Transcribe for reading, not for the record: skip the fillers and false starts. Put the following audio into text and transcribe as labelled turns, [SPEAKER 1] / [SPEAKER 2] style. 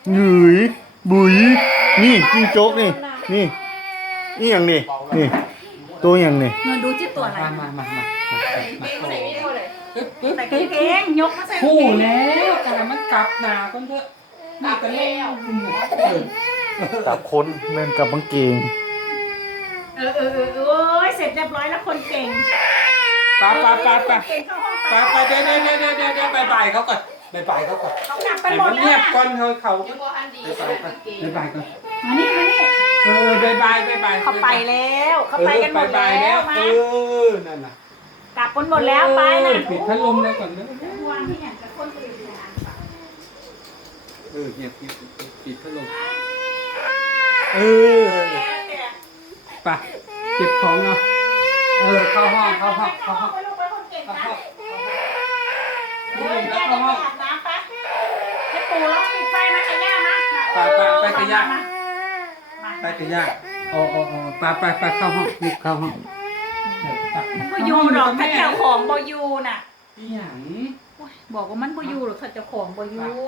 [SPEAKER 1] หยุยบุยนี่จิ้งจกนี่นี่นี่อย่างนี่นี่ตัวอย่างนี่
[SPEAKER 2] เงินดูที่ตัวอะไร
[SPEAKER 3] มาใส่นี่เลย
[SPEAKER 2] ใส่กางเกงยกมาใส่กาง
[SPEAKER 3] คู่
[SPEAKER 2] เกง
[SPEAKER 3] แล้วแต่มันกลับหนาก็เถอะนี่ก็เล่ว
[SPEAKER 1] จับคนเล่นกับบังเกง
[SPEAKER 2] โอ้ยเสร็จเรียบร้อยแล้วคนเก่ง
[SPEAKER 3] ไป
[SPEAKER 2] เก่งเข้าห้องไป
[SPEAKER 3] เดี๋ยวบายเขาก่อนบายเขาก่อน
[SPEAKER 2] เขากลับไป
[SPEAKER 3] ให้
[SPEAKER 2] หม
[SPEAKER 3] มั
[SPEAKER 2] ด
[SPEAKER 3] น
[SPEAKER 2] แล้ว
[SPEAKER 3] เงียบ
[SPEAKER 2] นะ
[SPEAKER 3] ก่อนเขา
[SPEAKER 4] ยังบ่ทันดี
[SPEAKER 3] บายก่อนบายก่อน
[SPEAKER 2] มานี่
[SPEAKER 3] บาย
[SPEAKER 2] เขาไปแล้วเขาไปกันหมดแล้วมา
[SPEAKER 3] นั่นน่ะ
[SPEAKER 2] กลับกันหมดแล้วไปนะ
[SPEAKER 3] ปิดพัดลมเลยก่อนเด้อ
[SPEAKER 2] วางที่ไหนกับคนอื่นนะ
[SPEAKER 3] เงียบปิดพัดลมไปเก็บของเอาเข้าห้อง
[SPEAKER 2] ไปลูกไปคนเก่งนะเฮ้ยแม่จะไปอาบน้ำไปให้ปู่ร้องปิดไฟมาขย่ามา
[SPEAKER 3] ไปกระยาไปกระยาไปเข้าห้องรีบเข้าห้อง
[SPEAKER 2] บ่อยู่หรอกถ้าเจ้าของบ่อยู่น่ะ
[SPEAKER 3] อย่าง
[SPEAKER 2] บอกว่ามันบ่อยู่หรอกถ้าเจ้าของบ่อยู่